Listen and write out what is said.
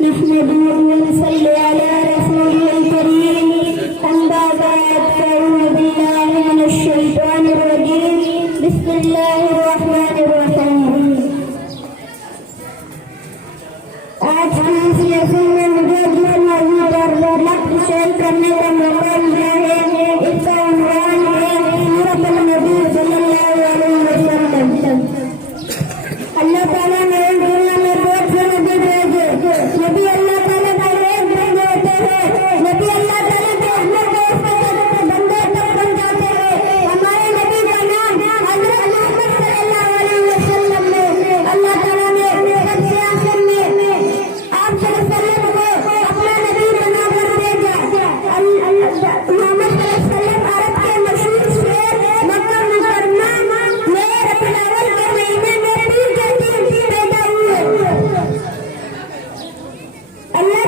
नहमदुहु व नसल्ली अला रसूलिल करीम अम्मा बाद फ़अऊज़ु बिल्लाहि मिनश शैतानिर रजीम बिस्मिल्लाहिर रहमानिर रहीम। आज की इस लेसन में मुझे जिस मौजूद पर लफ्ज़ शेयर करने का मौका मिला है, इसका उन्वान है सीरतुन नबी सल्लल्लाहु अलैहि वसल्लम। अल्लाह ताला ने दुनिया में बहुत से नबी भेजे। नबी अल्लाह ताला का एक भेजे होते हैं। नबी अल्लाह ताला के अहमद के बंदे तक बन जाते हैं। हमारे नबी का नाम हज़रत मोहम्मद सल्लल्लाहु अलैहि वसल्लम ने अल्लाह ताला ने सबसे आखिर में आप सल्लल्लाहु को अपना नबी बना कर भेजा। मोहम्मद सल्लल्लाहु अलैहि वसल्लम अरब के मशहूर शेर मक्का मुकर्रमा में रबीउल अव्वल के महीने में पीर के दिन पैदा हुए। अल्लाह